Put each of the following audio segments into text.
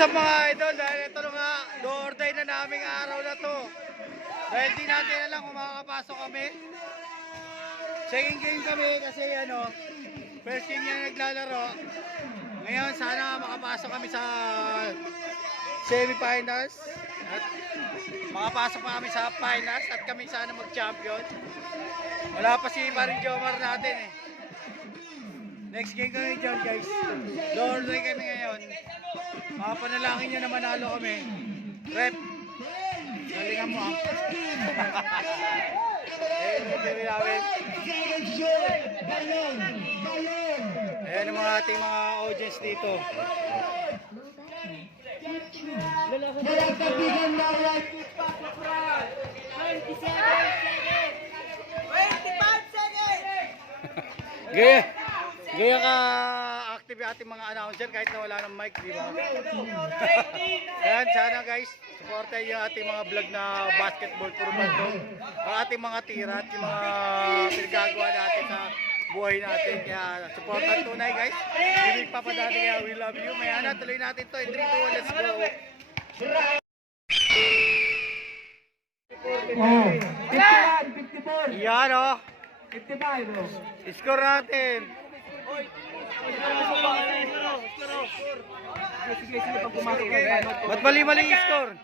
Sa mga idol, dahil ito nga, do or die na naming araw na to. Dahil di natin alam kung makakapasok kami. Second game kami kasi ano, first game niya naglalaro. Ngayon sana makapasok kami sa semi-finals. At makapasok pa kami sa finals at kami sana mag-champion. Wala pa si Marin Jomar natin eh. Next game kami dyan guys. Do or die kami ngayon. Makapanalangin nyo na manalo kami. Rep, galingan mo ah. Ayan ang mga ating mga audience dito. Nalagdabigan na right to pass na Fran. 27 seconds. 25 seconds. Gaya ka active yung ating mga announcer kahit na wala ng mic, di ba? Ayan, sana guys, supportan yung ating mga vlog na basketball puro bando. Ang ating mga tira at yung mga pinagagawa natin sa buhay natin. Kaya supportan tunay guys. Hindi papadali kaya we love you. Maya na, tuloy natin to. 3, 2, 1, let's go. Oh, 51, 54. Yan o. 55 bro. Score natin. Ba't mali-mali yung score?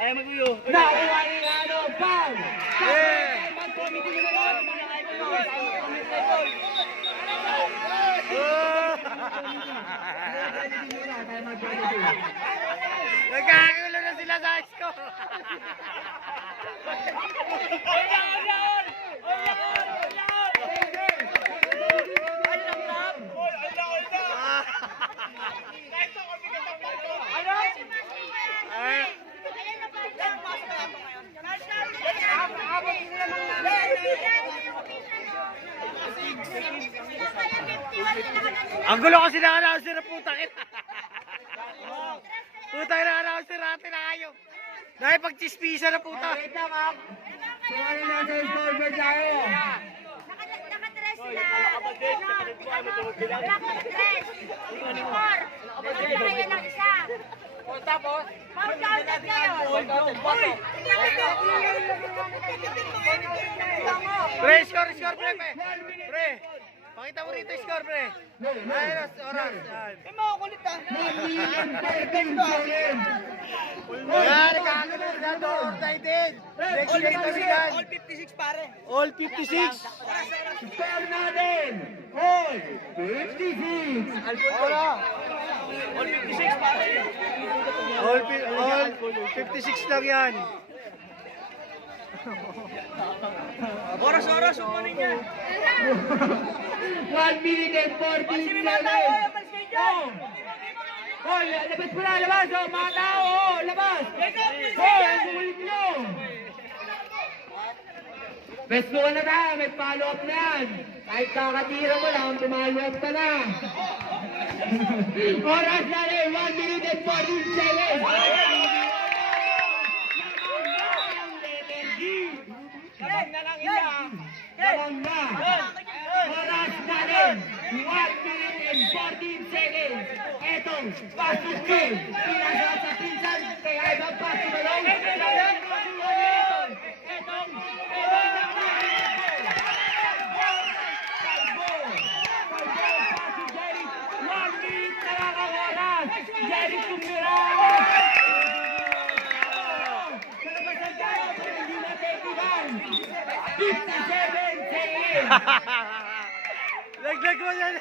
Ayaw mag-uyo. Nakuha ni ano, foul. Yeah! Nagkakagulo na sila sa score. Ang gulo kasi na announcer na putang ina. Putang na announcer natin na kayo. Dahil pag-chispisa na puta. Wait lang ah. Sorry na sa scoreboard tayo. Nakatres sila. Nakatres. 24. Nakatres lang isa. Tapos? Foul-counted ngayon. Pre, score, pre. Pre, pakita mo rito score, pre. Ayos, oras. Yan, nagkakagulo sila do or die din. Next game kami yan. All 56 pare. All 56. Score natin! All 56! All 56 pare. All 56 lang yan. Oras, ano niya? 1 minute and 14 seconds! Hoy, labas mo na, labas! Oh, mga tao, oh, labas! Hoy, ang sulit nyo! Best mo na na, may follow-up na yan! Kahit kakatira mo lang, tumalo-up ka na! Oras na rin, 1 minute and 14 seconds! Kapag na lang iya. Lamang na! Oras na rin! 1 minute and 14 seconds! Etong pasok ko! Pinasa sa pinsan! Kaya ibang pasok na lang! Etong pasok Jerry! 1 minute na lang ang oras! Jerry tumira! Kalabasan tayo! Hindi na tekiban! 57 seconds! Laglag mo yan.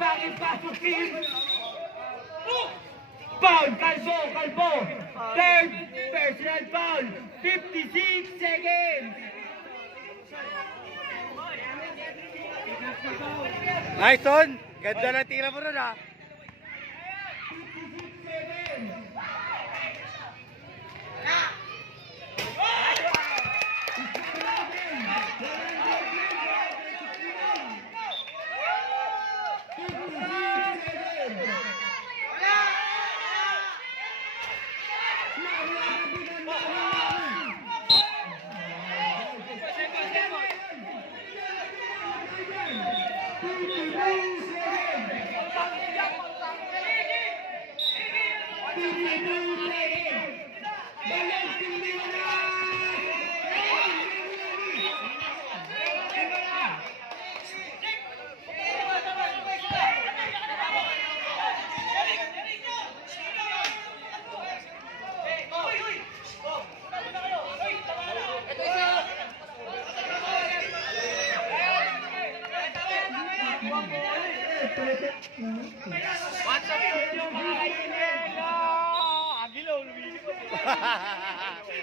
Bangin pasok team! Foul! Kalbo! Third personal foul! 56 seconds! Nice on. Ganda na tira mo ron ha.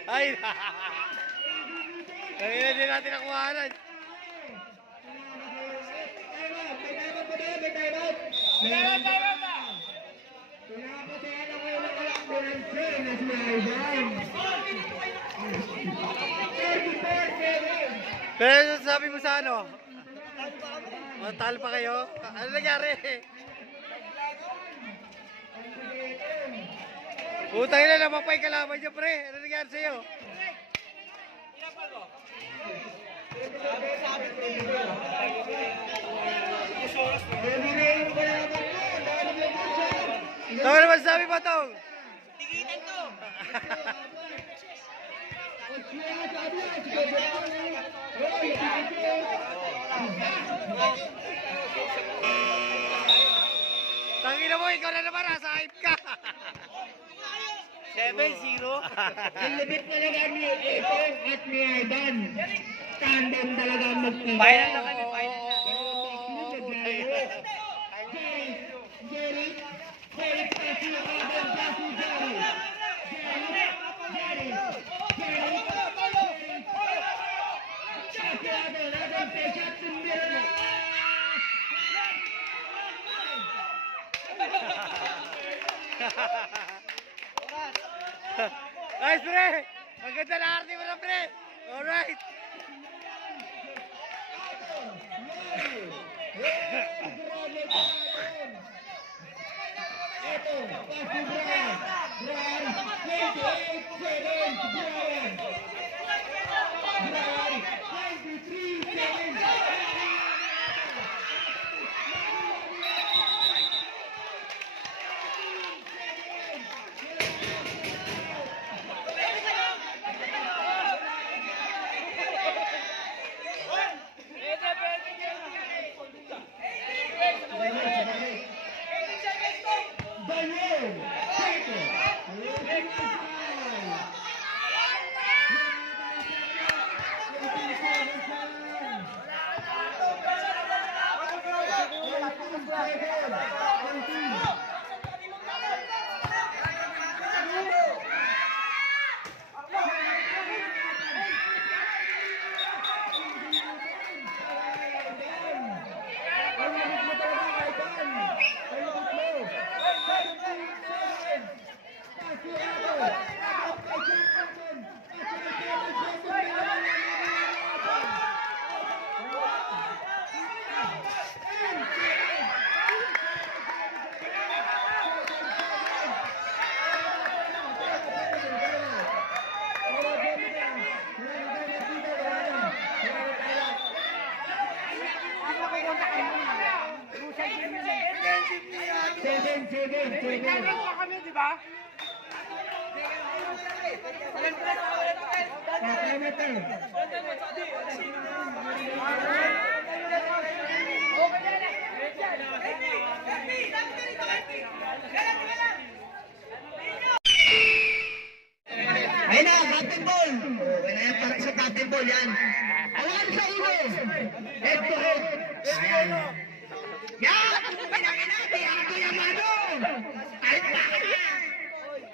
Ay, kanina din natin nakuhanan. Pero sabi mo sa ano? Matalo pa kayo? Ano nangyari? Putang ina, napapay kalaban niyo, pre. Ano nangyari sa'yo? Ano naman sabi mo, Tong? Tigitan to. Tangina mo, ikaw na naman, nasa hype ka. 7-0. Ang lupit talaga ni Etong at ni Ivan. Tandem talaga ang magpapalala. Final na kami, final na. Jerry, Felix Garcia, Adam Jasu, Jerry. Nice, pre! Ang ganda na arte mo na, pre! Alright! Ayun na, captain ball. Okay na yan, para sa captain ball yan. Alam sa ulo. Head to head. Ayan. Yan! Pinangin natin, ako yung ano. Ay, bakit na?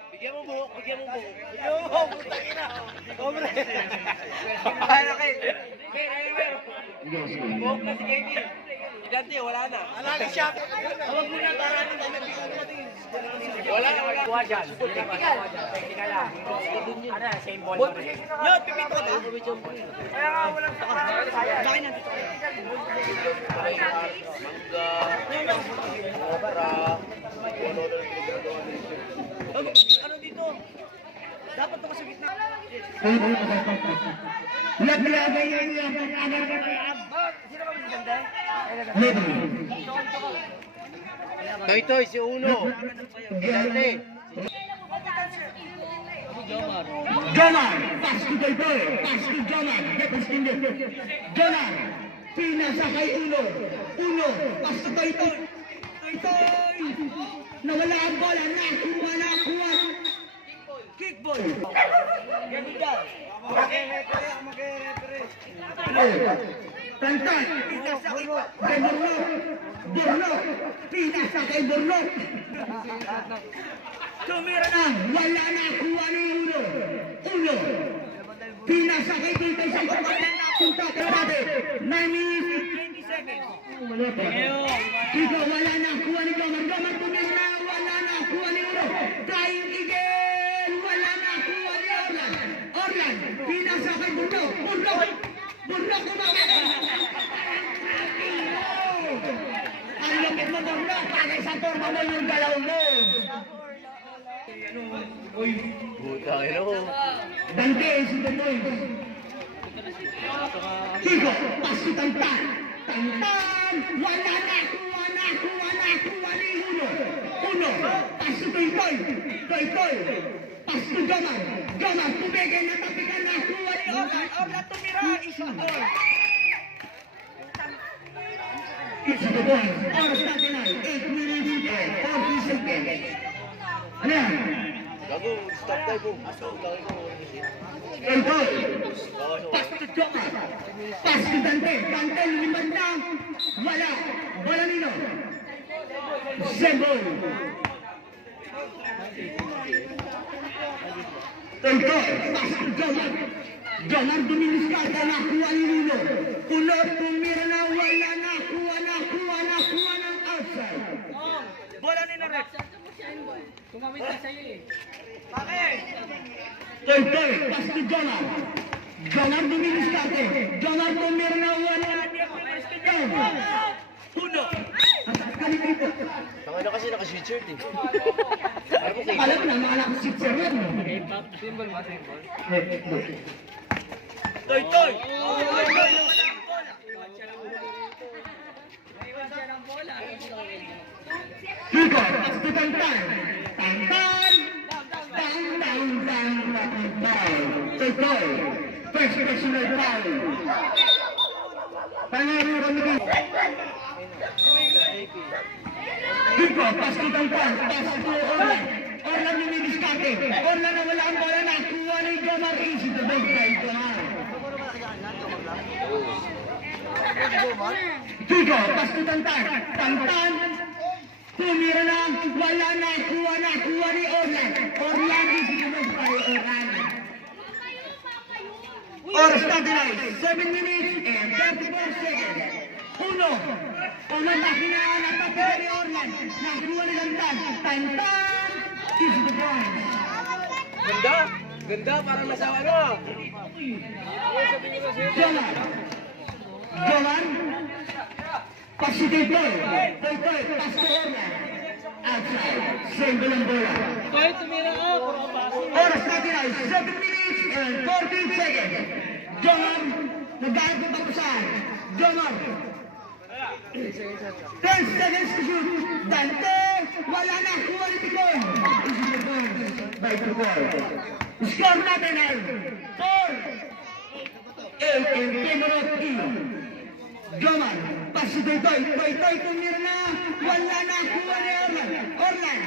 Bigyan mo buhok, bigyan mo buhok. Yo, putang ina! Omre! Ano kayo? Buhok na si Katie. Dante, wala na. Alagi siya! Huwag mo na taranin na wala na, wala. Kuha dyan. Technical. Technical lang. Ano, same ball. Yo, pipito ka. Kaya nga, walang sakit. Bakit nandito kayo? Ano dito? Dapat ito sa gitna. Naglagay yan yan. Sino ba mas ganda? Toy, si Uno! Dante! Jomar, pass to Toy. Pass to Jomar. Defense team. Jomar, pinasa kay Uno. Uno, pass to Toy. Toy. Nawala ang bola. Nakuha. Kickball. Tantan, pinasa kay Bornok. Pinasa kay Bornok. Tumira na, wala na kuha ni Uno. Pinasa kay Tintay sa kapatid na punta kay Rade. 9 minutes, 20 seconds. Dito, wala na kuha ni Gomar. Gomar tumira na, wala na kuha ni Uno. Trying again, wala na kuha ni Orlan, pinasa kay Bornok. Bornok kumamit. Ang lupit mo Bornok, pagay sa forma mo yung galaw mo. Dante, si Totoy. Chico, pass to Tantan. Tantan, wala na kuha ni Uno, pass to Toy. Pass to Jomar. Tumigay na tapikan na kuha ni Orlan tumira, isa gol. It's the boys. Oras natin ay 8 minutes and 40 seconds. Ano yan? Gago, stop tayo po. Elbow. Pass to Jomar. Pass to Dante. Dante, limand na. Wala nino. Zembo. Elbow. Pass to Jomar. Jomar dumilis ka. Nakuha ni Nino. Uno, tumira na. Wala nakuha ng outside. Bola ni Rex. Tumawid na sa'yo eh. Bakit? Toy, pass to Jomar. Jomar dumilis ka. Jomar tumira na. Wala Uno. Tangay na kasi naka-sweatshirt eh. Alam na, mga nakasitsir yan. Symbol ba? Symbol? Toy. Chico, pass to Tantan. Toy. First personal foul. Pangalan Ramiro. Chico, pass to Tantan. Pass to Orlan. Orlan yung miniskate. Orlan na wala ang bola na. Kuha ni Jomar. Easy to dog by Jomar. Chico, pass to Tantan. Tumira na, wala na, kuha ni Orlan. Orlan is ginag by Orlan. Oras natin ay 7 minutes and 34 seconds. Uno makina natapos ni Orlan. Nakuha ni Tantan. Tantan is the point. Ganda, parang nasa ano. Jolan. Positive ball. Toy, pass to Orlan. Outside. Single ang bola. Toy, tumira ka. Oras natin ay 7 minutes and 14 seconds. Jomar, nag-aayos ng papusan. Jomar. 10 seconds to shoot. Dante, wala na. Kuha ni Ticon. By the ball. Score natin ay 4-8 and Timorot E. Jomar, pass to Toy. Toy, tumira na. Wala na. Kuha ni Orlan.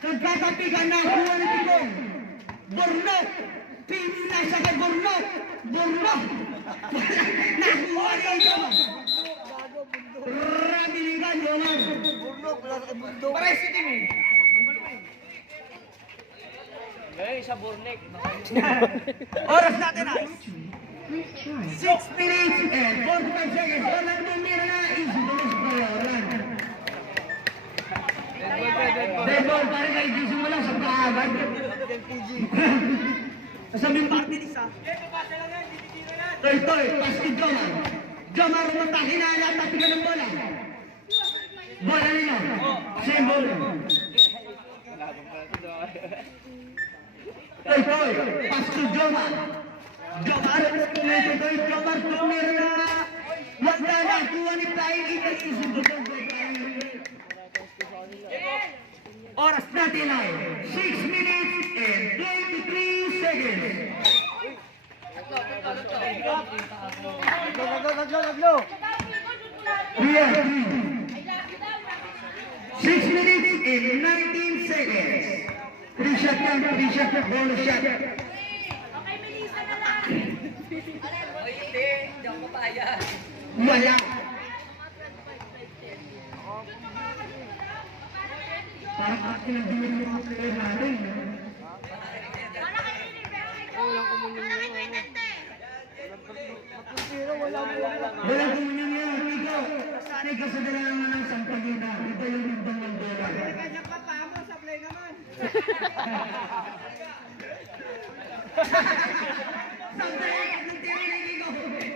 Nagkatapikan na. Kuha ni Ticon. Bornok. Pinasa kay Bornok. Nakuha ni Jomar. Rabilingan, Jomar. Pares si Tim eh. Ngayon sa Bornek. Oras natin ay 6 minutes and 45 seconds. Orlan tumira na. Easy to miss by Orlan. Dead ball, parang kayo gising mo lang sa kaagad. Kasabing party isa. Toy, pass to Jomar. Jomar, umatakin na lahat. Tapigan ng bola. Bola nila. Same ball. Toy, pass to Jomar. Jomar, Jomar, tumira na. Wala na. Kuha ni Flying Eagle. Easy to go by Flying Eagle. Oras natin ay 6 minutes and 23 seconds. in 19 seconds. 3 shot lang, 3 shot, bonus shot. Okay, Melissa na lang. Wala. Parang akin ang dulo ng mga player natin. Wala kayo nilibre. Wala kayo pwedente. Walang kumunyang yan, Nico. Sanay ka sa dalaman ng sampagina. Ito yung libang ng dolar. Sampagina ng tira ni Nico.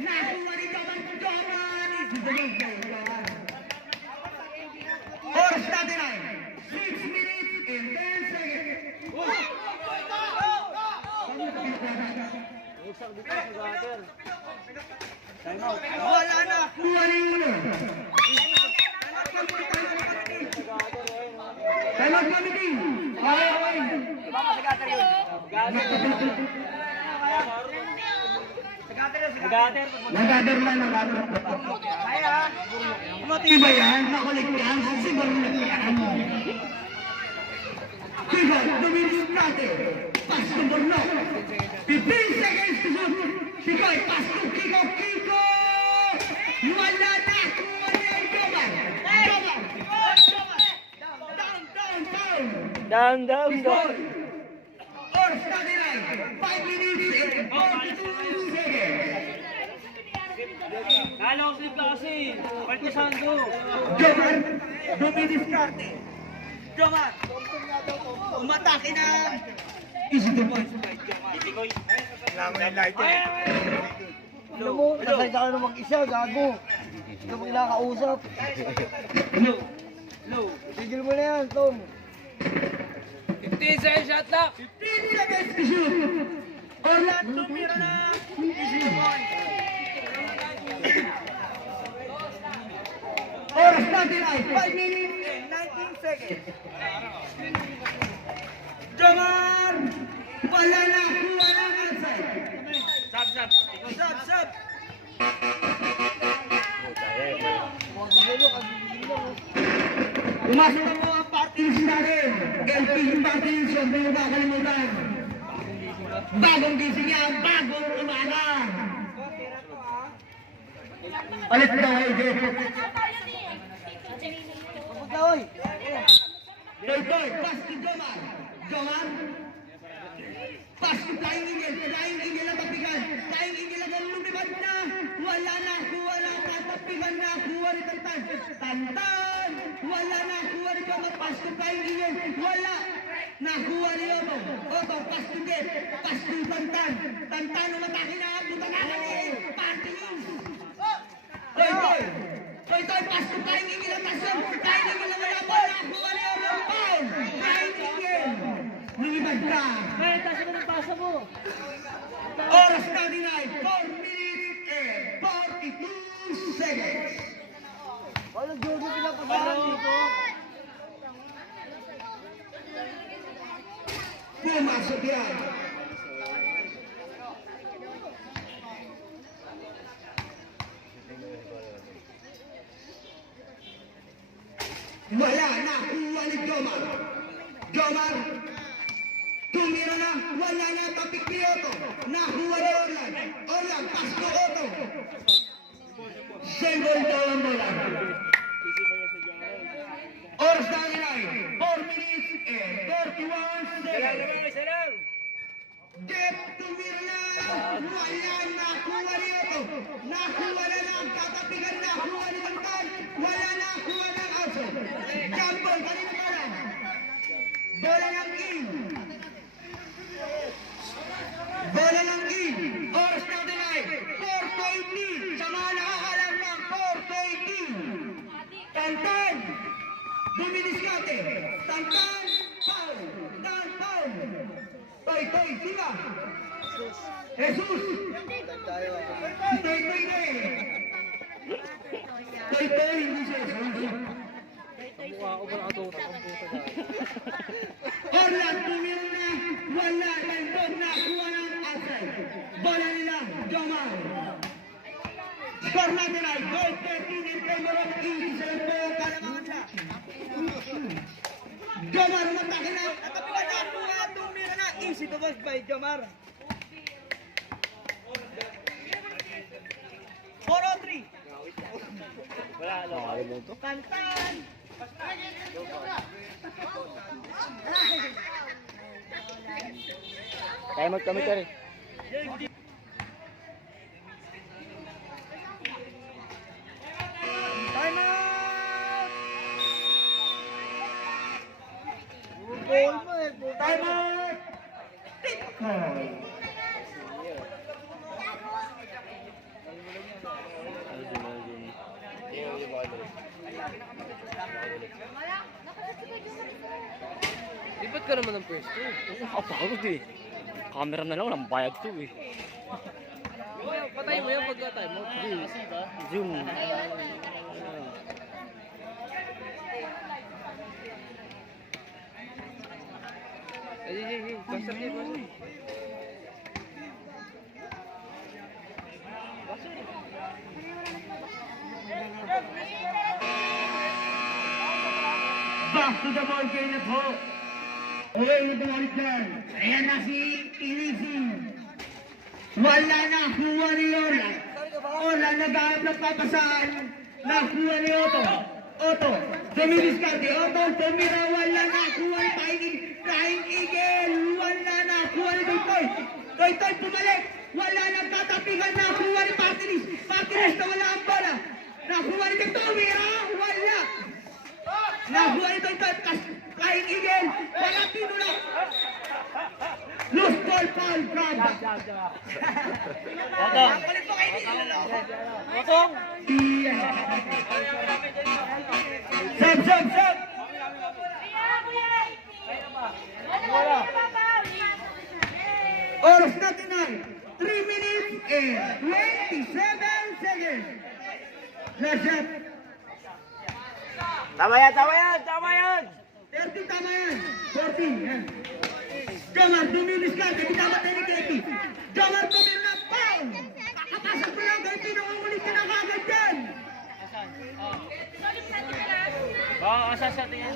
Nakuha ni Joman Joman. Oras natin ay 6 minutes and 10 seconds. Wala na. Kuha na yung ulo. Talog na meeting. Okay. Baka si Gater yun. Nagader lang, nagader. Matibay yan, makulit yan, siguro na yan. Sige, dumigit natin. Pasto Borno. 15 seconds to shoot. Sige, pasto Kiko, Kiko. Wala na, kuha na yung Joman. Joman. Down. Score. Oras natin ay 5 minutes and 42 seconds. Nalong slip na kasi. Partisando. Joman, dumidiskarte. Joman, umatake na. Easy to punch. Kailangan yung lighter. Alam mo, nasay ka na mag-isa, gago. Hindi mo kinakausap. Tigil mo na yan, Tom. 15 seconds shot na. 15 seconds to shoot. Orlando Mira na. Easy to punch. Oras natin ay 5 minutes and 19 seconds. Jamar! Wala na, kuha na outside. Sub. Pumasok ang mga parties natin. LPG parties, huwag na yung kakalimutan. Bagong gising yan, bagong umaga. Alis na kayo, Jeff. Oy! Toy, pass to Jomar. Jomar. Pass to Flying Eagle. Flying Eagle na tapikan. Flying Eagle na lumipad na. Wala na, kuha na. Tatapikan na, kuha ni Tantan. Tantan. Wala na, kuha ni Jomar. Pass to Flying Eagle. Wala. Nakuha ni Otto. Otto, pass to Jeff. Pass to Tantan. Tantan, umatake na. Buta na kanil. Party news. Toy, pass to Flying Eagle na pasyon. Flying Eagle na wala pa. Nakuha ni Otto. Foul. Flying Eagle. Lumipad ka. Oras natin ay 4 minutes and 42 seconds. Ano, Jojo, pinapasahan dito? Pumasok yan. Wala na, kuha ni Jomar. Jomar. Tumira na, wala na, tapik ni Otto. Nakuha ni Orlan. Orlan, pass to Otto. Single ball ang bola. Oras natin ay 4 minutes and 31 seconds. Jeff, tumira na. Wala, nakuha ni Otto. Nakuha na lang, tatapikan na. Nakuha ni Tantan. Wala na, kuha ng outside. Jump ball, kanina pa lang. Bola ng in. Bola ng in. Oras natin ay 4:20. Sa mga nakakalam ng 4:20. Tantan. Dumidiskarte. Tantan. Foul. Tantan. Toy, sila. Jesus. Toy na eh. Toy, hindi siya Jesus. Orlan, tumira na. Wala. Nandun na. Kuha ng outside. Bola nila. Jomar. Score natin ay 12-13 in favor of Easy. Sa ito, kalamangan siya. Jomar, umatake na. At kapila na, kuha, tumira na. Easy to boss by Jomar. 4-3. Tantan. Kaya magkami ka rin. Time out! Goal mo eh. Time out! Lipat ka naman ng pwesto. Nakapagod eh. Camera na lang, walang bayad to eh. Patay mo yan pagka tayo mo. Zoom. Basta niya, basta. Back to the ball game na po. Okay, bumalik dyan. Ayan na si Easy. Wala na, kuha ni Lola. Ola, nag-aap ng papasaan. Nakuha ni Otto. Otto, dumidiskarte. Otto, tumira. Wala na, kuha ni Flying Eagle. Wala na, kuha ni Toy. Toy, pumalik. Wala na, tatapigan na. Kuha ni Patilis. Patilis na wala ang bola. Nakuha ni Tumira. Wala. Nakuha ni Toy. Flying Eagle. Wala, tinula. Loose ball, foul, grab. Sub. Oras natin ay 3 minutes and 27 seconds. Last shot. Tama yan! 30 tama yan. 14. Yan. Jomar, dumilis ka. Bitabat na ni Katie. Jomar, tumil na. Pow! Kakapasok mo lang. Katie, nangungulit ka na kagad yan. Oo, asas natin yan.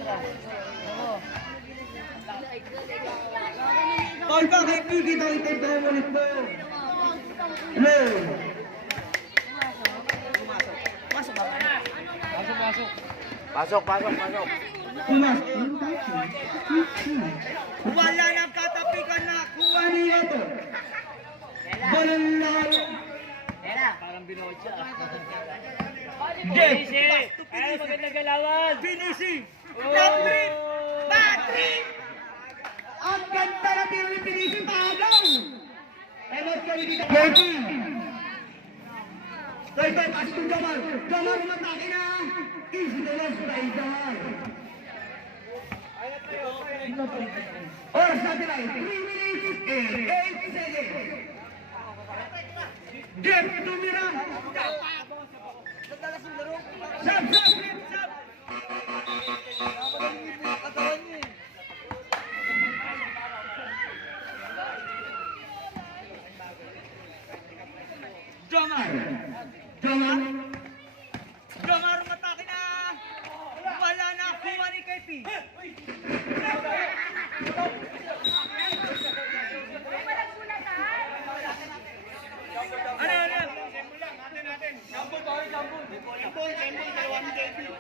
Paul pa kay Piggy. Bakit ito nangungulit mo? Low. Pasok. Pumasok. Wala nang katapikan na. Kuha ni Otto. Balon lang. Parang binuot siya. Jeff. Ay, maganda galawan. Pinisi. Patrick. Patrick. Ang ganda na pinisi pagaw. Elot kami dito. Katie. Toy, pass to Jomar. Jomar, umatake na. Easy to loss by Jomar. Oras natin ay 3 minutes and 8 seconds. Jeff, tumira. Sub. Jomar, umatake na. Wala na, kuha ni Katie.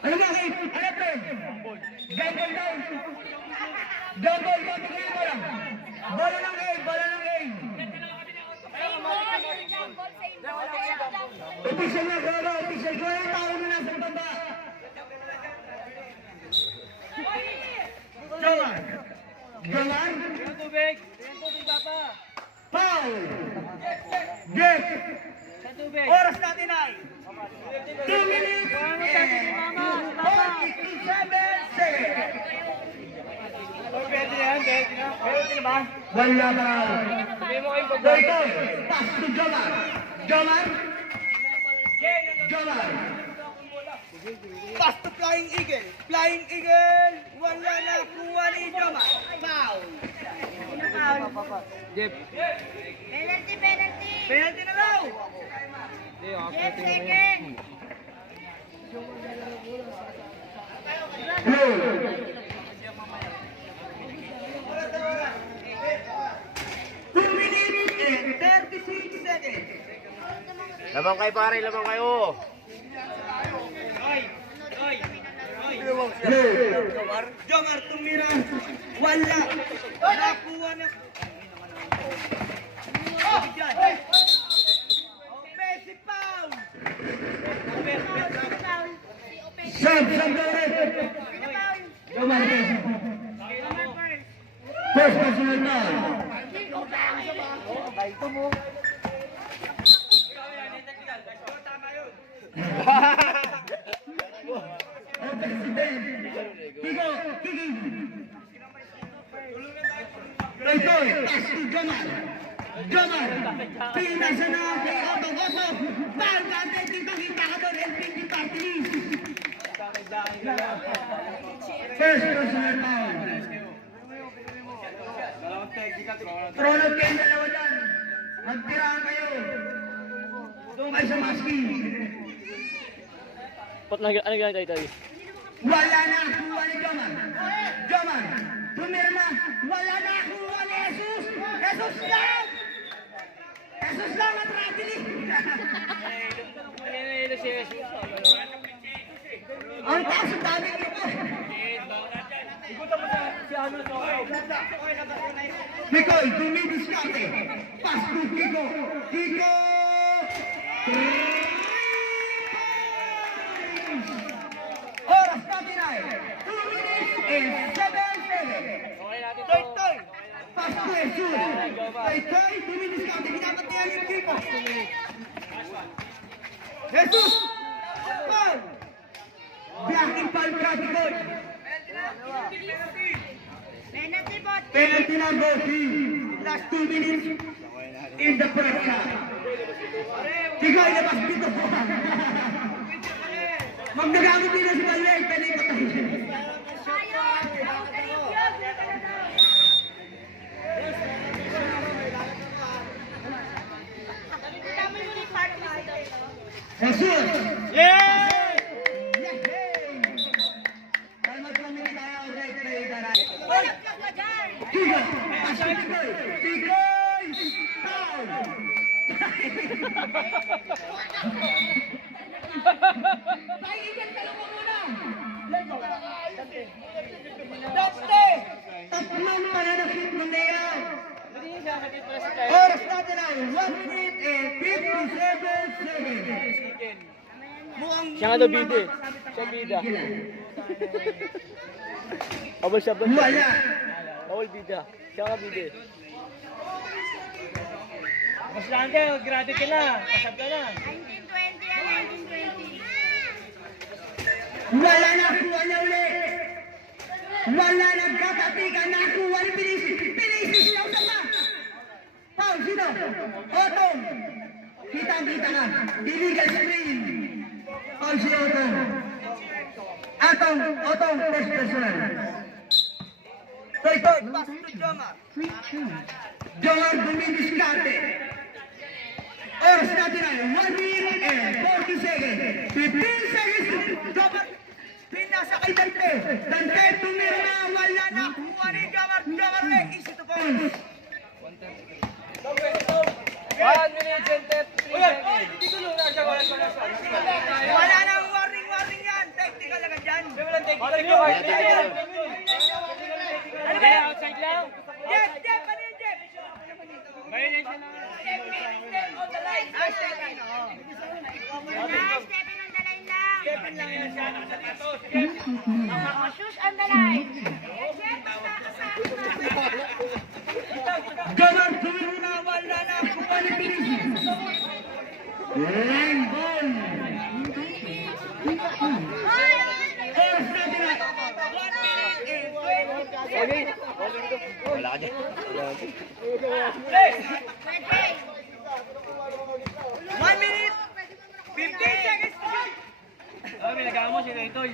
Ano ba, Kate? Ano, pre? Gamble down. Gamble down. Bola ng A. Official na, Goro. Official. Goro yung tao na nasa baba. Jomar. Tubig, papa. Foul. Jeff. Oras natin ay 2 minutes and 47 seconds. Pwede na ba? Wala ba? Sabi mo kayong Dito, pass to Jomar. Jomar. Pass to Flying Eagle. Flying Eagle. Wala na, kuha ni Jomar. Foul. Jeff. Penalty na daw. Jeff, second. Lamang kayo pare, lamang kayo. Jomar tumira. Wala. Nakuha na. Messi Pau. Sab Dore. Jomar. First personal foul. Toy, pass to Jamal. Jamal, pinasa na kay Otong. Foul ka, kita ka doon, LPG party list. First personal foul. Trono kayo dalawa dyan. Magtirahan kayo. Doon kayo sa maski. Ano ginagawa tayo? Wala na kuha ni Jamal. Jamal, pumirma. Wala na kuha ni Jesus. Jesus lang! Jesus lang at Radley. Ang taas ang daming ito. Mikoy, dumidiskarte. Pass to Kiko. Kiko! Oras natin ay 2 minutes and 7 seconds. Toy! Pass to Jesus. Toy, dumidiskarte. Pinapatayan yung Kiko. Jesus! Paul! Blocking foul Kratikoy. Penalty number 3. Last 2 minutes in the first half. Tigoy, labas dito. Magnagamit din na si Balweg. Pwede ipatay. Jesus! Yeah! Tatlong pananakit mo na yan. Oras natin ay 1 minute and 57 seconds. Siya nga daw bida eh. Siya bida. Abol siya ba? Wala. Bawal bida. Siya nga bida eh. Mas lang kayo, grabe ka na. Kasab ka na. 1920 yan, 1920. Wala na kuha na ulit. Wala nagkakatikan na kuha ni Pinisis. Pinisis lang sama. Paul, sino? Otong. Kitang-kita ka. Illegal screen. Paul si Otong. Otong, first personal. Toy, pass to Jomar. Jomar dumidiskarte. Oras natin ay 1 minute and 40 seconds. 15 seconds. Jomar, pinasa kay Dante. Dante, tumirna. Wala na. Kuha ni Jomar. Jomar, easy to goal. 1 minute and 33 seconds. Wala nang warning yan. Technical lang dyan. Okay, outside lang. Jeff, ano yun, Jeff? Violation na. Stepin on the line lang. Stephen lang yan siya. Shoes on the line. Jomar, tumirna. Wala na. Kuha ni Pinisis. Line ball. Oras natin ay 1 minute and 20. Wala ka dyan. 1 minute, 15 seconds. May nagawa mo si Raytoy.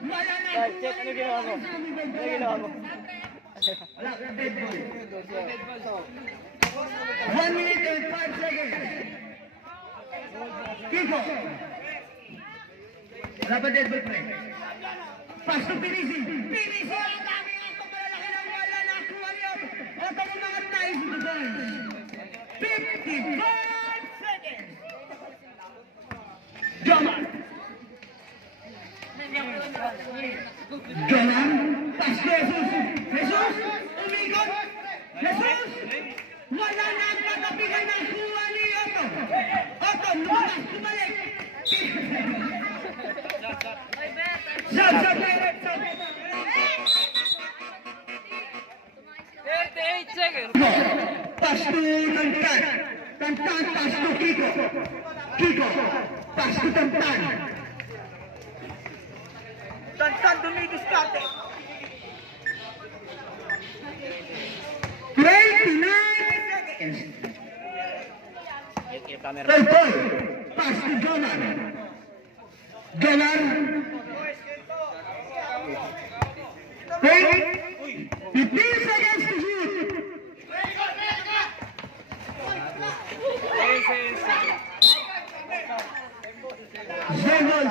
Wala na. Check, ano ginawa mo? Ano ginawa mo? Wala, dead ball. 1 minute and 5 seconds. Kiko. Wala pa dead ball pa rin. Pass to finishing. Finishing! Ang dami ang pagmalalaki ng wala na kuha niyo. O tamo mga ties to goal. 55 seconds. Jaman. Jaman. Pass to Jesus. Jesus. Umikot. Jesus. Wala na ang katapigan ng kuha ni Otto. Otto, lumabas, tumalik. Sab, sab, sab. 38 seconds. Pass to Tantan. Tantan, pass to Kiko. Kiko, pass to Tantan. Tantan, dumidiskarte. 29 seconds. Tantan, pass to Jonan. Jonan. 15 seconds to shoot. Zengol.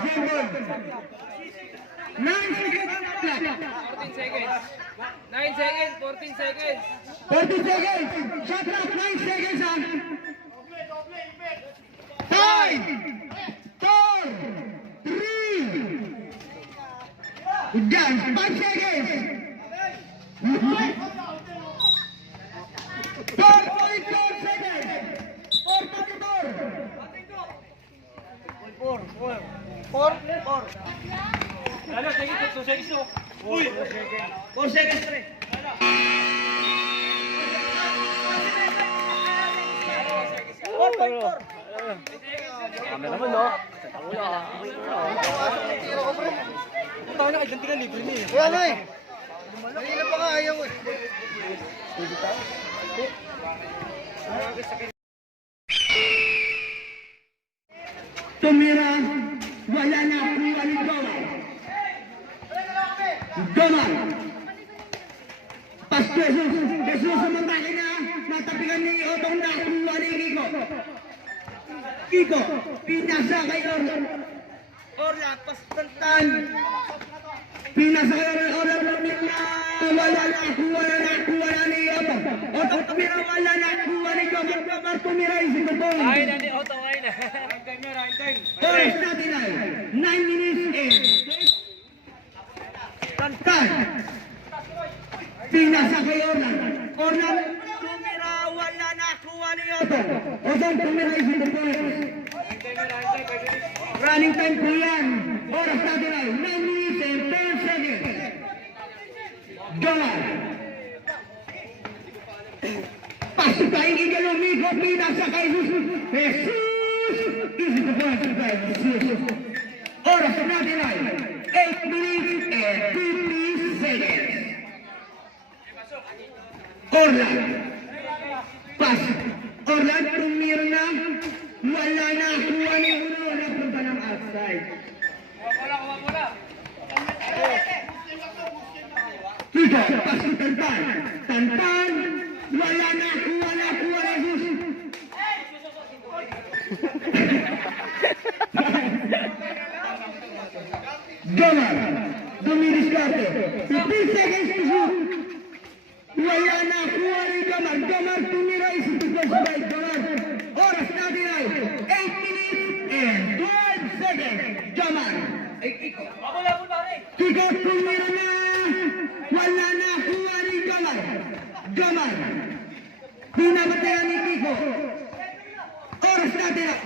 9 seconds. 14 seconds. 9 seconds, 14 seconds. 40 seconds. Shot clock, 9 seconds. 5, 4, 3. Udah, 5 seconds. 4.4 seconds. 4.4. Ano, sige, susunod iso. Uy! 4 seconds pa rin. Kami naman, no? Tayo na, ilang tingnan libre niya. Kaya na eh. Kanina pa nga ayaw eh. Tumira, wala na kuha ni Donald. Donald. Pas Jesus, Jesus sumatake na, natapigan ni Otong na kuha ni Kiko. Kiko, pinasa kay Orla. Orla, pastantan. Pinasa kay Orla, wala na kuha ni Otong. Otong tumira, wala na kuha ni Jomar. Jomar tumira, isip ko. Ay na ni Otto, ay na. Oras natin ay 9 minutes and Tantan. Pinasa kay Orlan. Orlan, tumira, wala na kuha ni Otong. Otong tumira, isip ko. Running time po yan. Oras natin ay 9 minutes and 10 seconds. Donald. Pasok tayong igalumiko, pinasa kay Jesus. Jesus! Easy to pass to guys. Jesus. Oras natin ay 8 minutes and 50 seconds. Orlan. Pas. Orlan, tumira na. Wala na. Kuha ni Uno. Napunta ng outside. Wala. Kiko, pas to Tantan. Tantan. Wala na. Kuha na Jesus. Donald. Dumidiskarte. 15 seconds to shoot. Wala na. Kuha ni Donald. Donald tumira. Isip ko sa right. Donald. Oras natin ay 8 minutes and 12 seconds. Donald. Kiko tumira na. Wala na. Kuha ni Donald. Donald. Pinamatayan ni Kiko. Oras natin ay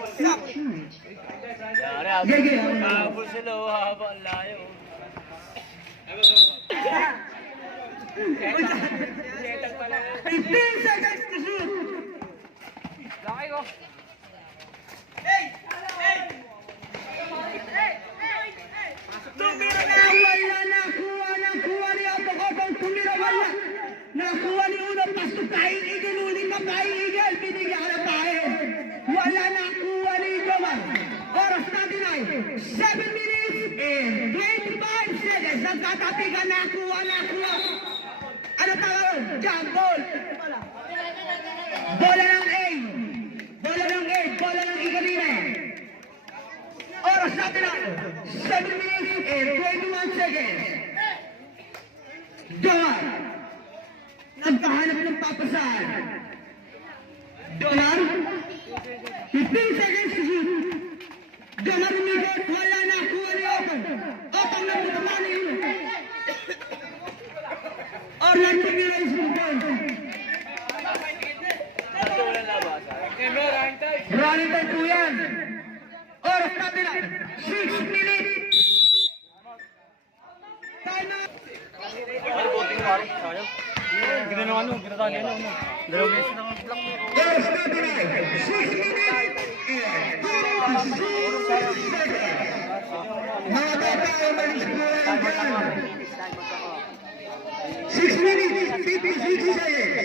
exact. Gege. Habol sila, haba ang layo. 15 seconds to shoot. Laki ko. Tumira na. Wala na. Kuha ni Otong. Tumira. Wala. Nakuha ni Uno. Pasok tayong igil. Ulit na tayong igil. Binigyan na tayo. Wala na. Kuha ni Joman. Oras natin ay 7 minutes and 25 seconds. Nagtatapigan na. Kuha. jump ball. Bola ng A. Bola ng A. Bola ng Icarina. Oras natin ay 7 minutes and 21 seconds. Dolar. Nagpahanap ng papasahan. Dolar. 15 seconds to shoot. Dolar umikot. Wala na. Kuha ni Otong. Otong na putamani yun. Orlando Mirais mo po. Running time po yan. Oras natin ay 6 minutes. Time out. Oras natin ay 6 minutes. Mga bata, umalis po yan dyan. 6 minutes, 56 seconds.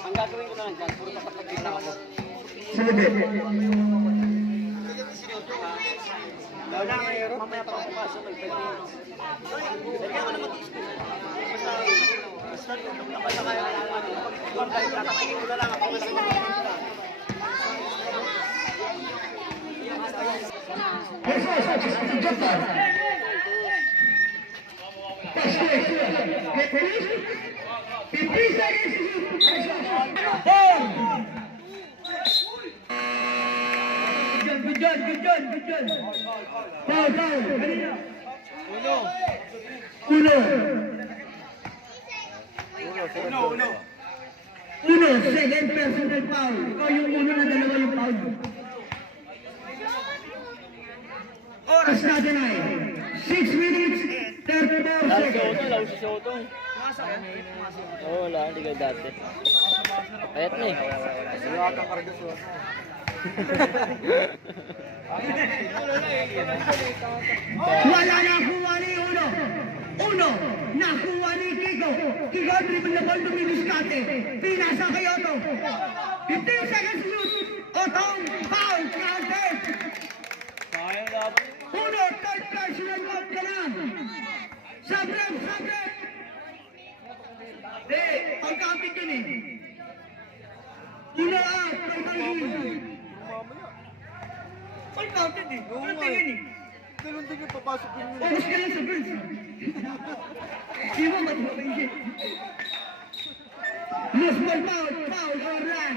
Ang gagawin ko na lang dyan, puro kapag-pagkita ako. Sige. Mamaya pa ako pasok, may 5 minutes. Kaya ka na mag-discuss. Basta kaya tatapagin ko na lang ako. Good job. Foul. Uno, second personal foul. Ikaw yung uno na dalawa yung foul. Oras natin ay 6 minutes, 34 seconds. Lalo si Soto. Oo, wala, hindi ka dati. Payat na eh. Wala na kuha ni Uno. Uno, nakuha ni Kiko. Kiko, dribble na ball, dumidiskate. Pinasa kay Otto. 15 seconds shoot. Otto, foul, counted. Uno, third personal foul ka na. Sabrem. Di, pag-counted yun eh. Uno out, pag-counted eh. Ano tingin eh? Ganun din yung papasok yun. Oras ka lang sa birds. Di mo matapagin. Loose ball foul, Orlan.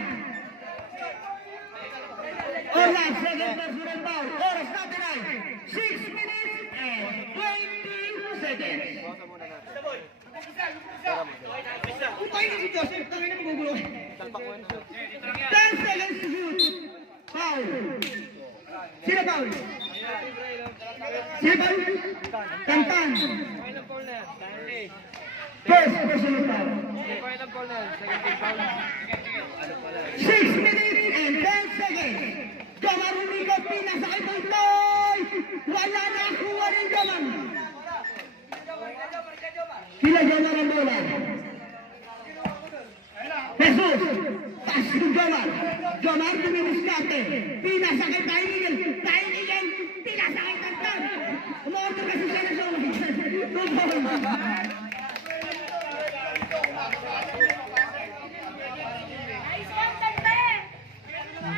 Orlan, second personal foul. Oras natin ay 6 minutes and 20 seconds. Upay na si Joseph, tangin na magugulo. 10 seconds to shoot. Foul. Sino foul? Tantan. First personal foul. 6 minutes and 10 seconds. Jomar umikot, pinasakay po ito. Wala na kuha rin Jomar. Sila Jomar ang bola. Jesus, pass to Jomar. Jomar dumidiskate. Pinasakay tayo Miguel. Pinasakay Tantan. Umorder kasi siya na siya.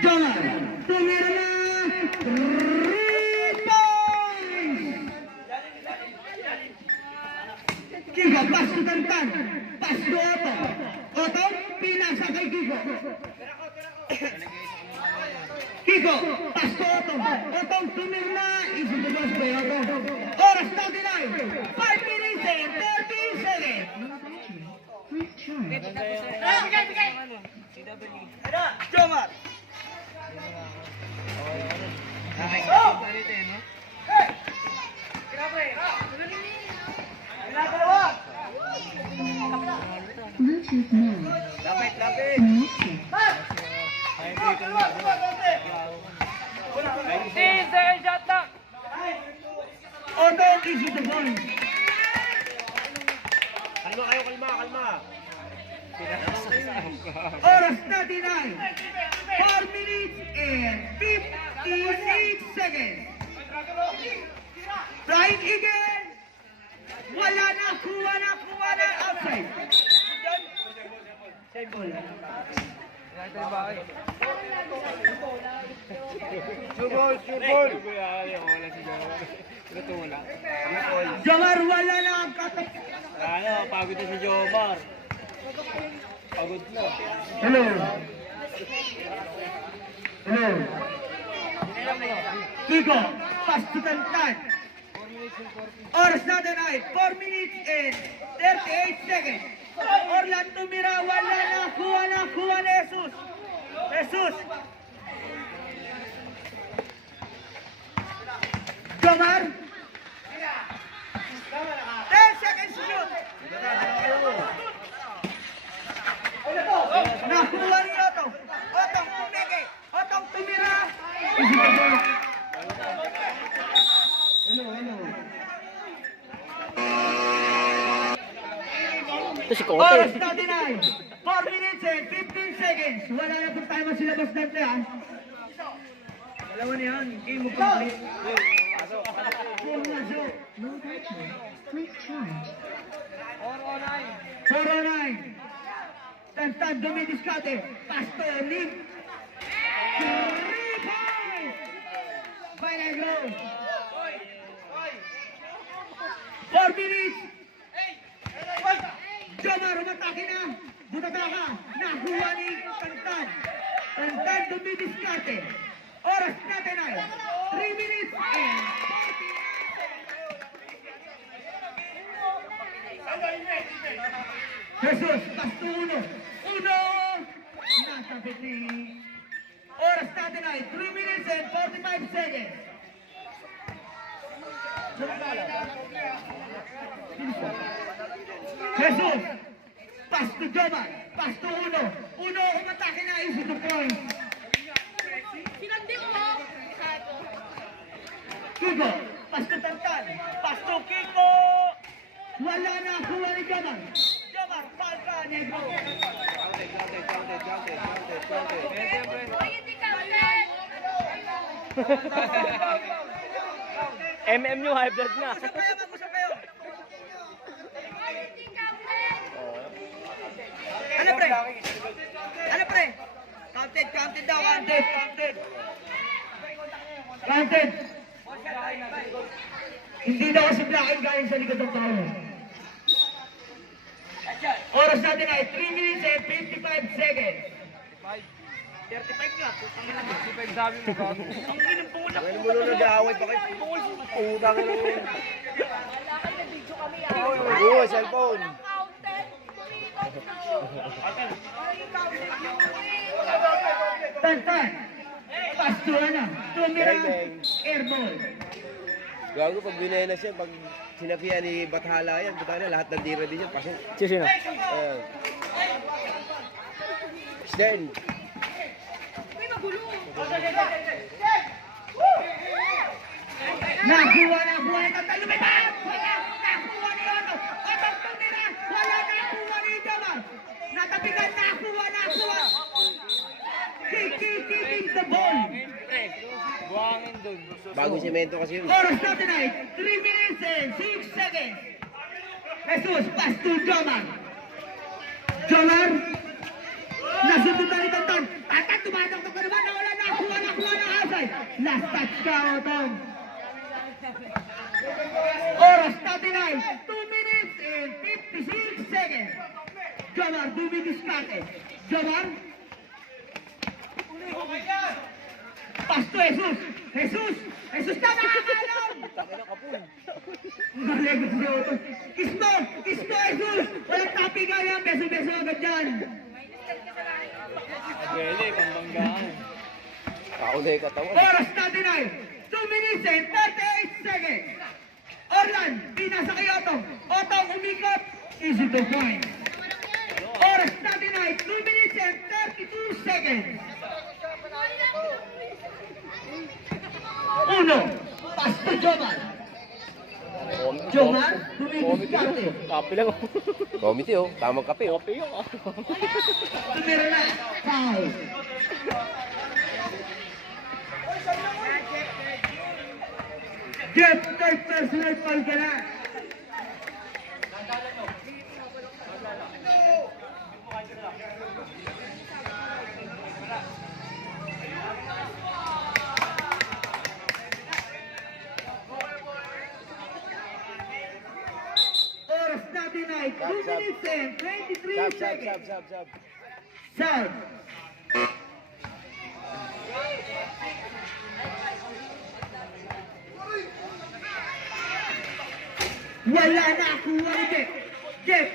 Jomar, tumira na. 3 points. Kiko, pass to Tantan. Pass to Otto. Otto, pinasa kay Kiko. Kiko, pass to Otto. Otto, tumira na. Isip the boss by Otto. Oras natin ay 5 minutes and 30 seconds. Jomar. Bluetooth mode. Otto, isip the ball. Kalma. Oras natin ay 4 minutes and 56 seconds. Flying again. Wala na Nakuha na, outside. Same ball. Jomar, wala na ang katak. Pagod na si Jomar. Pagod na. Hello. Hello. Kiko, pass to Tantan. Oras natin ay 4 minutes and 38 seconds. Orlan tumira, wala na, kuha na Jesus. Jesus. Jomar. 10 seconds to shoot. Nakuha ni Otong. Otong tumike. Otong tumira. Ito si Oras natin ay 4 minutes and 15 seconds. Wala na kung tayo masilabas natin yan. Dalawa na yan. Game mo complete. No attachment. Please charge. 409. Tantan, dumidiskate. Pasto, Nick. 3 points. Final row. 4 minutes. Jomar, umatake na. Butata ka. Nakuha ni Tantan. Tantan, dumidiskate. Oras natin ay 3 minutes and 40. Jesus, pasto uno. Uno! Nasabit ni... Oras natin ay 3 minutes and 45 seconds. Jesus! Pasto Jomar. Pasto uno. Uno, umatake na. Easy to point. Kiko, pasto Tantan. Pasto Kiko! Wala na. Kuha ni Jomar. Jomar, palka, negro. MM yung high blood na. Mag-usap kayo, mag-usap kayo. Ano pre? Ano pre? Counted daw, counted. Counted. Hindi daw kasi blocking galing sa likod ng tao. Oras natin ay 3 minutes and 55 seconds. 35 nga. 35 sabi mo ka. Ang ginang pungulak. Ang mulo na daaway pa kayo. Pungutang na rin. Oo, cellphone. Tantan. Pastuhan na. Tumira. Airball. Gago pag binay na siya, pag sinapian ni Bathala yan, buta na lahat ng tira din yan, pasok. Sino? Ayan. Stern. Nakuha na Tantan. Lumipad! Wala! Nakuha ni Otto! Otto tumira! Wala! Nakuha ni Jomar! Natapigan! Nakuha! Kick the ball! Buhangin dun. Bagong semento kasi yun. Oras natin ay 3 minutes and 6 seconds. Jesus, pass to Jomar. Jomar. Nasundutan ni Tantan. Tantan, tumatakot ka naman. Nawala na. Kuha na asay. Last touch ka, Otong. Oras natin ay 2 minutes and 56 seconds. Jomar, dumidiskarte. Jomar. Pass to Jesus na nakakalong! Nalego si Otto. Ismo, Jesus! Walang tapi ka yan, beso-beso agad dyan. Pwede, pambanggaan. Kaulay katawan. Oras natin ay 2 minutes and 38 seconds. Orlan, pinasa kay Otto. Otto, umikot. Easy to point. Oras natin ay 2 minutes and 32 seconds. Uno, pass to Jomar. Jomar, dumidiskarte. Kapi lang. Committee oh, tamang kape oh. Kapi yung Tumira na, foul. Jeff, third personal foul ka na. natin ay 2 minutes and 23 seconds. Sab. Wala na kuha ni Jeff. Jeff,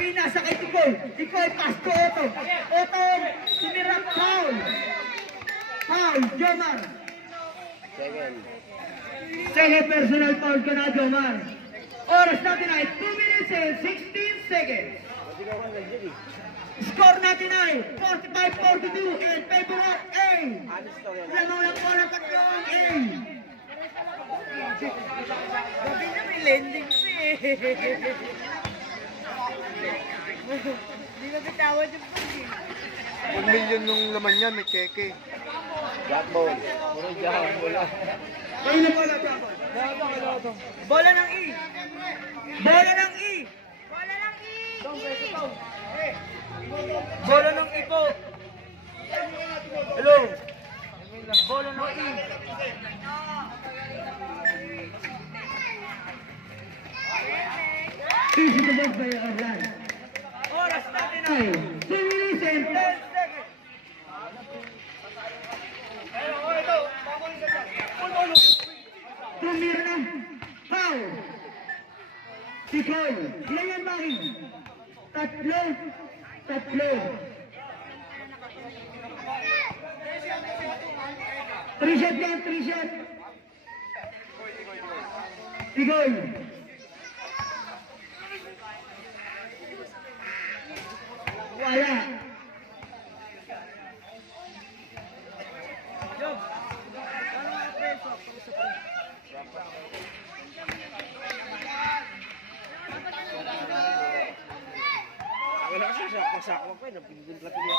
pinasa kay Tikoy. Tikoy, pass to Otto. Otto, tumira, foul. Foul, Jomar. Second personal foul ka na, Jomar. Oras natin ay 2 minutes and 16 seconds. Score natin ay 45-42 in favor of A. Lamang lang po na tatlong A. Sabi na may lending fee. Hindi na bitawad yung pag 1 million nung laman niya, may keke. Jackbone. Bola ng E. Bola ng E. Bola ng E. Bola ng E po. Hello. Bola ng E. Easy to work by Orlan. Oras natin Ay, 2 minutes and 10 seconds. tumira na. Foul. Tikoy. Ilan yan, Baki? Tatlo. 3 shot yan, 3 shot. Tikoy. Wala. Wala kasi sa sakwa ko eh, nabigyan plato niya.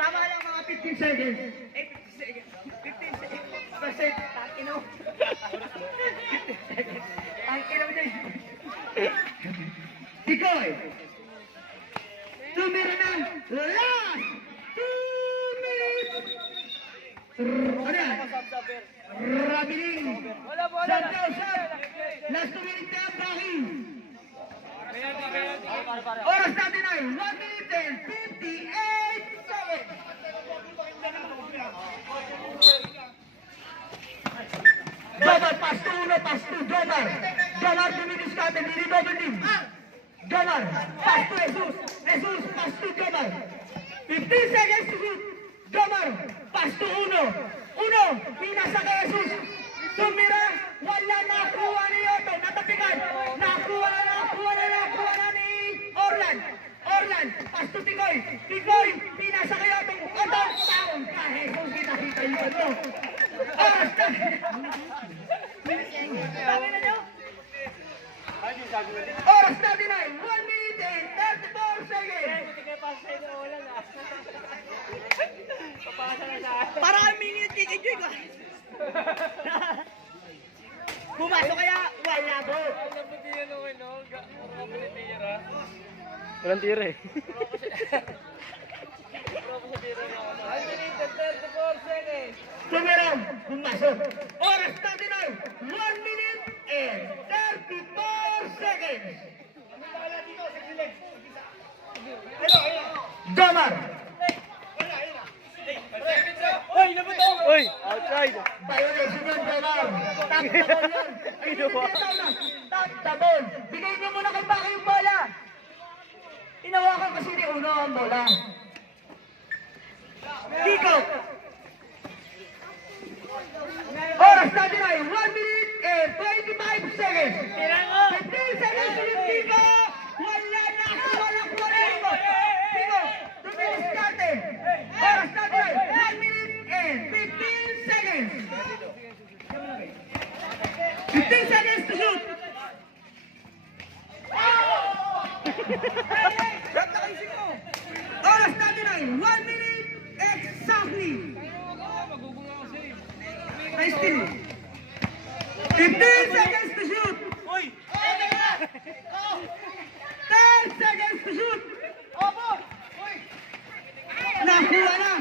Tama lang mga 15 seconds. 15 seconds. Kasi, takino. 15 seconds. Ang ina mo dyan. Tikoy. Tumira na. Last 2 minutes. Ano yan? Rabiling. Wala, bola. Shot daw, shot. Last 2 minutes na, Baki. Oras natin ay 1 minute and 58 seconds. Jomar, pass to uno, pass to Jomar. Jomar, 2 minutes ka atin, hindi double team. Jomar, pass to Jesus. Jesus, pass to Jomar. 15 seconds to shoot. Jomar, pass to uno. Uno, pinasa kay Jesus. Tumira, wala nakuha ni Otto, natapikan. Nakuha na ni Orlan. Orlan, pass to Tikoy. Tikoy, pinasa kay Otto. Otto, taon ka, Jesus, kita-kita yung Otto. Oras na. Oras natin ay 1 minute and 34 seconds. Para kang minute kik-enjoy ko. Pumasok kaya, wala go. Walang tira eh. Tumirang, pumasok. Oras natin ay 1 minute and 34 seconds. Jomar. Hoy, nabuto! Uy! Outside! Violation yun, Jomar. Tap the ball. Bigay niyo muna kay Baki yung bola. Inawakan kasi ni Uno ang bola. Kiko. Oras natin ay 1 minute and 25 seconds. 15 seconds ulit, Kiko. Wala na. Kiko. Kiko, tumilis natin. Oras natin ay 1 minute and 15 seconds. 15 seconds to shoot. Oras natin ay 1 minute exactly. Nice steal. 15 seconds to shoot. 10 seconds to shoot. Nakuha na.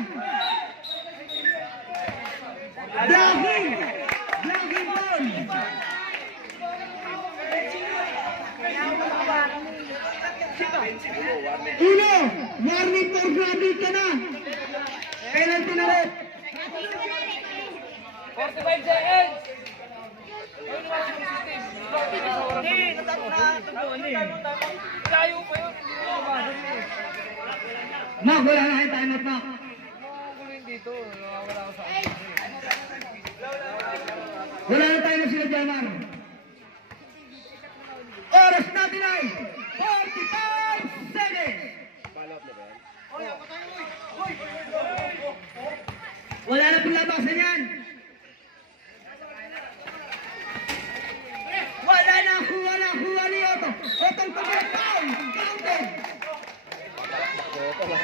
Blocking! Blocking ball! Uno! Warning for grabbing ka na! Penalty na rin! 45 seconds! Layo pa yun. Mac, wala na kayo timeout, Mac. Wala na tayo na sila Jamar. Oras natin ay 45 seconds. Wala na pong labasan yan. Wala ni Otto. Otto ang pagkakas. Foul! Counted!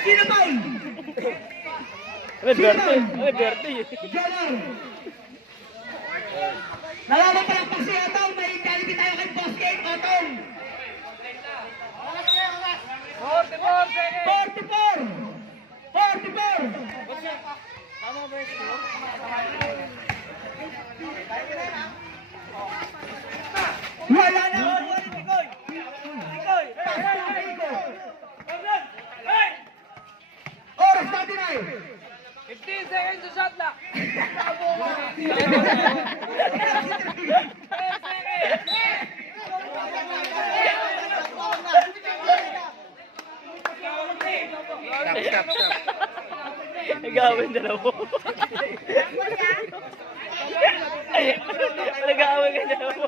Sino foul? Jamar. Nalaman pa lang si Otto. May ikaliti tayo kay Boss King. Otto. 44 seconds! 44! Wala na! Oras natin ay 15 seconds to shot clock! 10 seconds! Stop. Nag-aaway na lang po. Nag-aaway ka na lang po.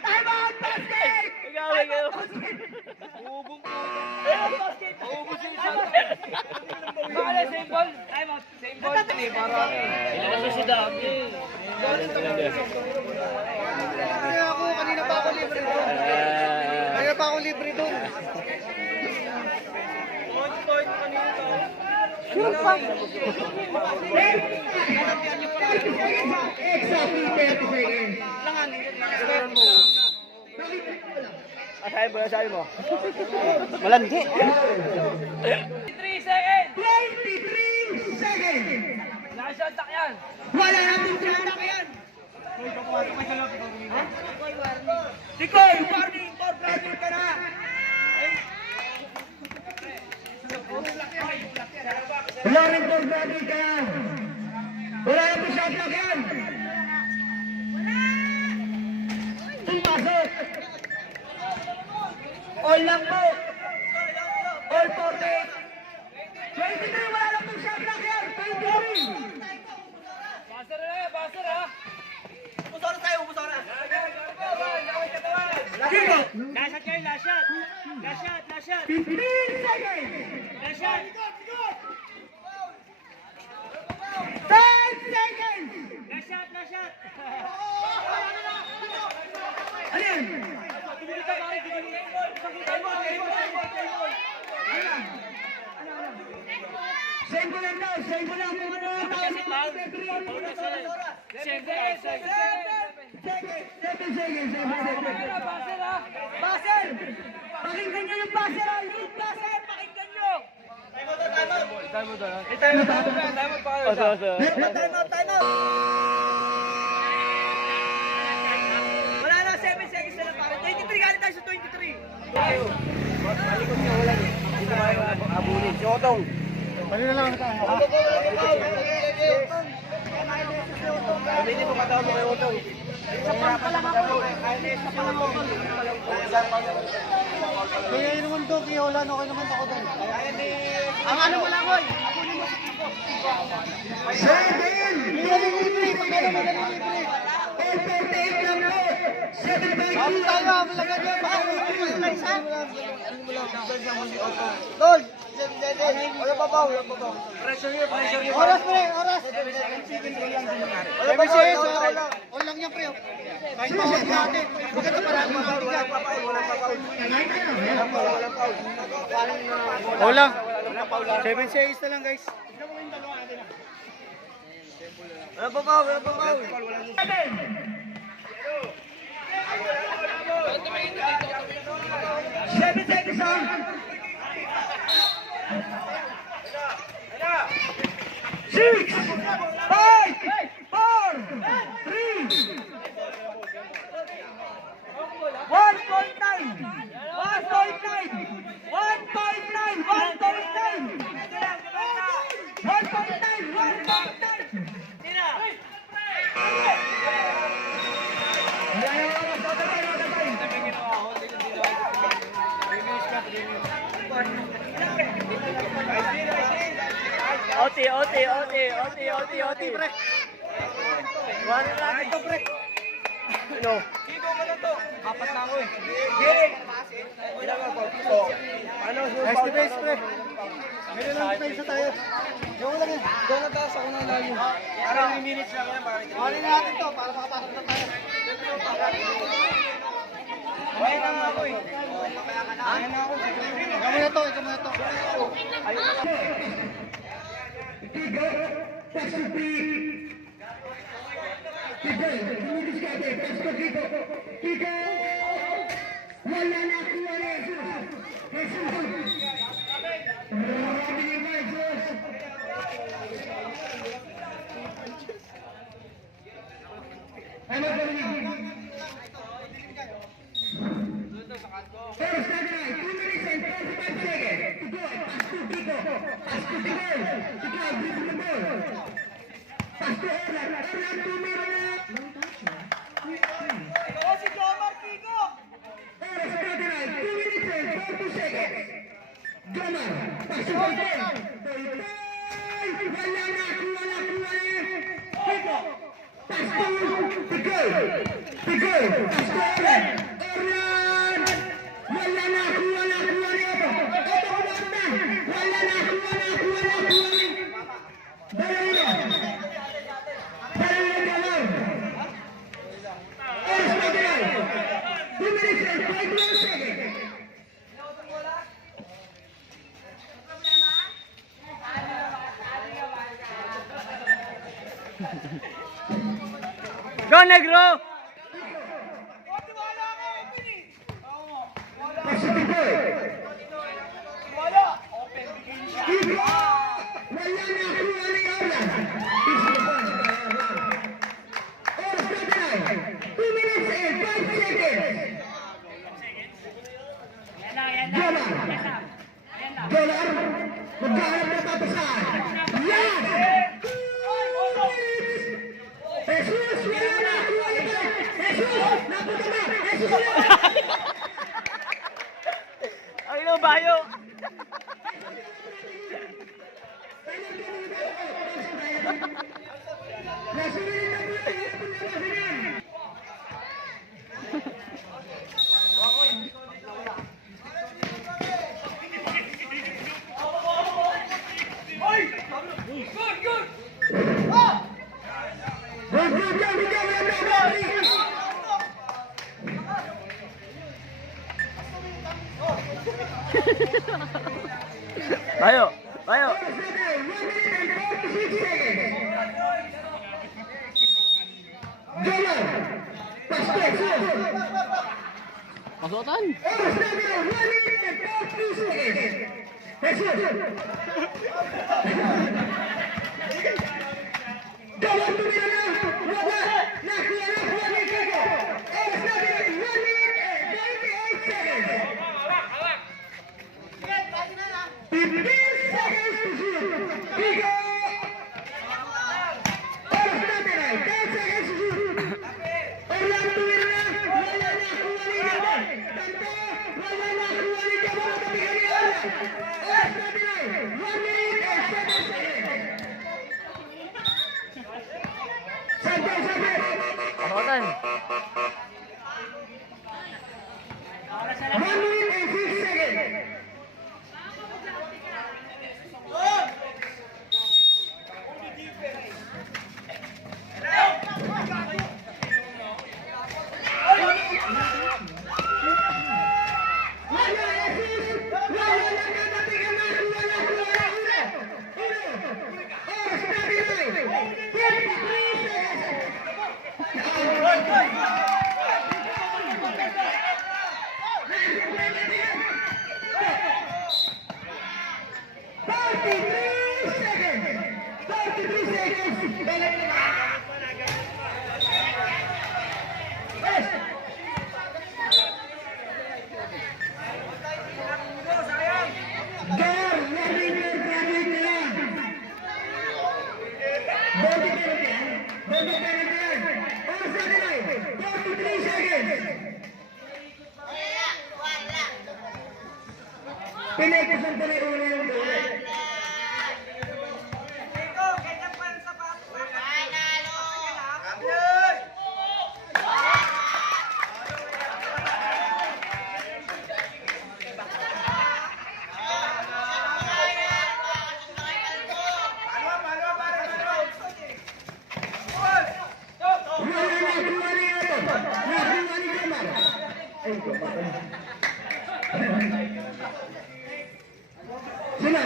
Time out, basket! Nag-aaway ka na lang po. Bakala, same ball? Time out. Same ball. Kasi si Dami. Kanina pa ako libre doon. Exactly 30 seconds. Sabi mo. Malandi. 23 seconds! 23 seconds. Naka-shot clock yan! Wala natin tratak yan. Tikoy! Warning for Brazil ka na! Wala rin po grabe ka. Wala na po shot clock yan. Pumasok. All lang po. All 40. 23, wala na po shot clock yan. 23. Baser na! Baser ha! Kiko. Last shot kayo! Last shot! Last shot! Last shot! 15 seconds. Last shot! 10 seconds. Last shot! Last shot! Ano yan? Send ko lang daw. Send ko lang kung ano ang tawag sa mga referee. 7 seconds! 7 seconds. Baser ha! Baser! Pakinggan nyo yung baser ha! Yung baser! Pakinggan nyo! Time out! Wala na! 7 seconds na lang para. 23 galing tayo sa 23! Mali na lang tayo. Kaya yun naman doon, kaya wala na okay naman ako doon. Ang ano mo lang, hoy! 7! All 48 lang po! 7 by 2! Tayo, malagan yun. Baka may isa. Lord, wala pa ba? Pressure yun. Oras, pre, oras. Wala pa ba? On lang yan, pre. Kahit mawag natin. Maganda parami natin yan. Wala. 7-6 na lang guys. Wala pa ba? Wala pa ba? 7 seconds on! 6, 5, 4, 3, 1.9, OT, pre. Wala lang ito, pre. Ano? Nice to base, pre. Meron lang tayo sa tayo. Yung lang yan. Doon na taas ako ng layo. Para 3 minutes lang yan. Kuhanin na natin to para makapasok na tayo. Okay na nga ako eh. Kaya na ako. Ikaw muna to, ikaw muna to. Tigo, Pasupi. Tigo, dumidiskarte, Pasko Tigo. Tigo! Wala na kuha ni Jesus. Jesus! Marami ni Jesus. Ano ba rin? First time, 2 minutes and 45 seconds. Tigo, Pasko Tigo. Pasko Tigo. Tigo, bring the ball. Pasko Orlan. Orlan, 2 minutes. Low bachelor. Quick time. Oras natin ay 2 minutes and 40 seconds. Gomar, pasok ang ball. Wala na, kuha na. Tigo, Pasko, Tigo, Tigo, Pasko Orlan. Orlan! Wala na, kuha na. Ito, kuha na. Wala na, kuha na. Balino. Balino. Oras natin ay 2 minutes and 51 seconds. Go, Negro! Pacific Boy. Tigo! Wala na, kuha ni Orlan. Oras natin ay 2 minutes and 5 seconds. Dollar, magkaharap na tatasan. Yan! Jesus, wala na! Kuha nito! Jesus! Napunta na! Jesus! Ang ilo, bayo! Nasulit na po tayo sa pagkakasin yan! Bayo! Bayo! Pasukan! Gawang tumira na! Wala! Nakuha na! Kuha ni Kiko! Oras natin ay 1 minute and 98 seconds! 15 seconds to shoot! Kiko! Oras natin ay 10 seconds to shoot! Orlan tumira na! Wala na! Kuha ni Gabon! Tanto! Wala na! Kuha ni Gabon at tabigan ni Orlan! Oras natin ay 1 minute and 7 seconds! Pasukan! 1 minute and 6 seconds. Wala Jesus! Wala na katapigan na! Wala! Oras natin ay 53 seconds. Seconds. Pinagkasan pa rin ulo yung doon. Sila,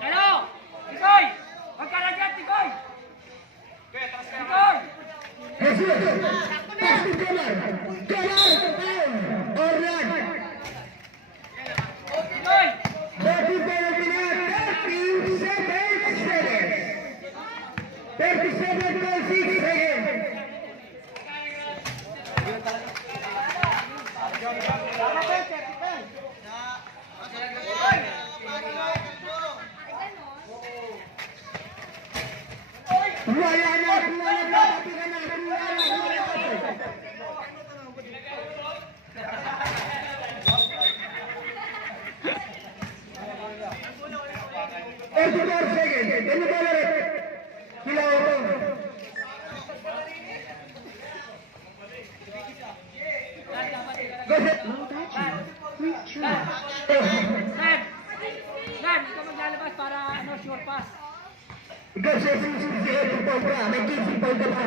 Hello! Tikoy! Huwag ka na dyan, Tikoy! Tikoy! Tikoy! 37.6 seconds. Wala na, papatigan na, Nan! Nan, ikaw maglalabas para sure pass. Ikaw siya si Paul ka, may 15 Paul ka pa.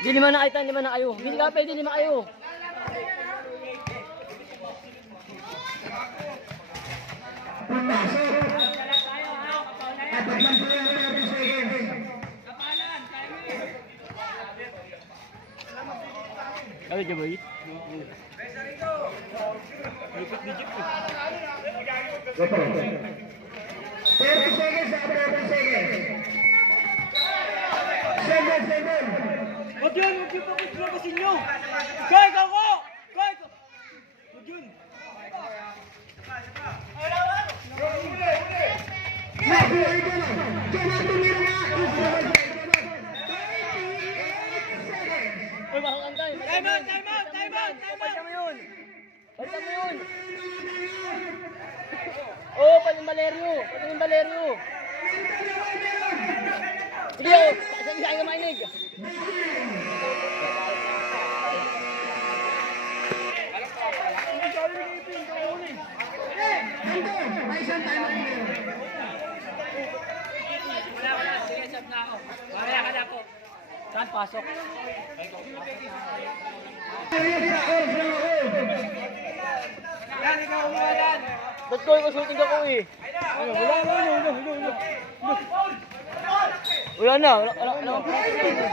Di lima na kayo, lima na kayo. Hindi ka pwede, lima kayo. Kaya di ba yun? Huwag yun! Huwag yun! Labasin nyo! Goy! Go! Go! Goy! Huwag yun! Uy, makakang tayo. Time out! Time out! Time out! Time out! Palitan mo yun. Palitan mo yun. Oo, paling Valerio. Paling Valerio. Sige, isa ka mainig. Wala. Sige, sab na ako. Mamaya ka na ako. Saan pasok? Yan, ikaw umuha yan. Ba't ko yung shooting ako eh? Ano, wala. Wala na, wala akong practice na.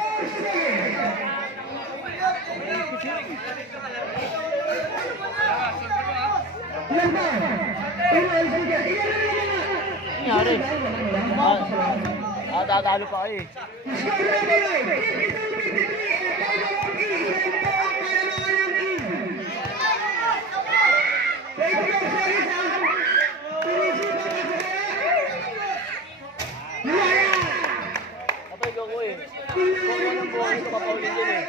Nangyari? Tatalo pa kayo eh. Kapag ako eh. Kung anong buhay ko, papaulin din eh.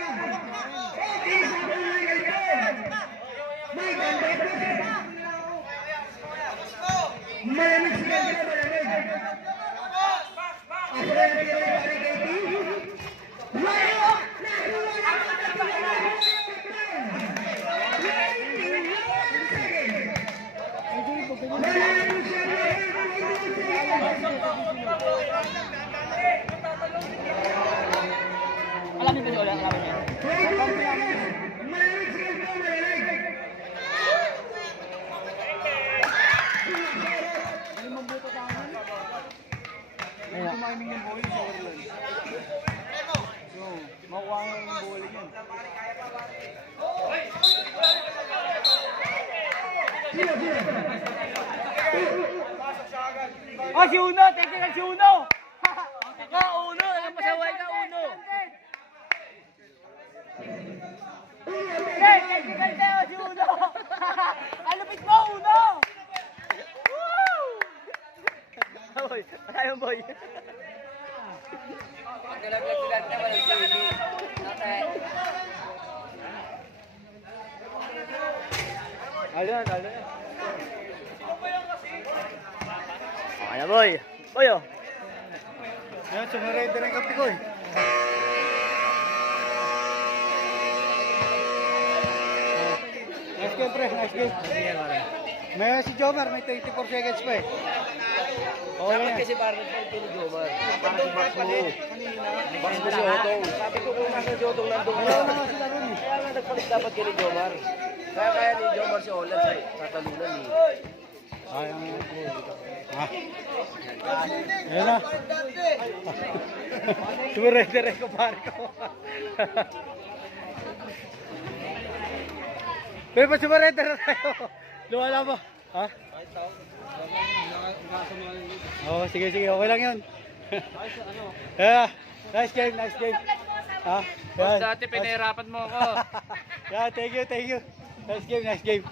Alamin ko ulit, alamin niya. Makuha nga yung bowling yan. Oh, si Uno! Technical si Uno! Ka, Uno! Nagpasaway ka, Uno! Hey, technical tayo si Uno! Alupit mo, Uno! Woo! Boy, ayun boy. Galaglag-lag naman ang TV. Alin. Okay na boy. Boy oh. Yan, sumarender ang kape ko eh. Nice game, pre. Nice game. May si Jomar, may 24 seconds pa eh. Oh, dapat kasi parang ito ni Jomar. Parang si Max mo. Max mo si Otong. Sabi ko kung nasa si Otong nandun ka. Kaya nga nagpalit dapat kay ni Jomar. Kaya ni Jomar si Olan sa talunan eh. Ayun na. Sumarender ko pare ko. Pero pa sumarender na tayo. Luwala mo. Ha? Oo, sige. Okay lang yun. Yeah, nice game. Ha? Boss, dati pinahirapan mo ako. Yeah, thank you. Nice game.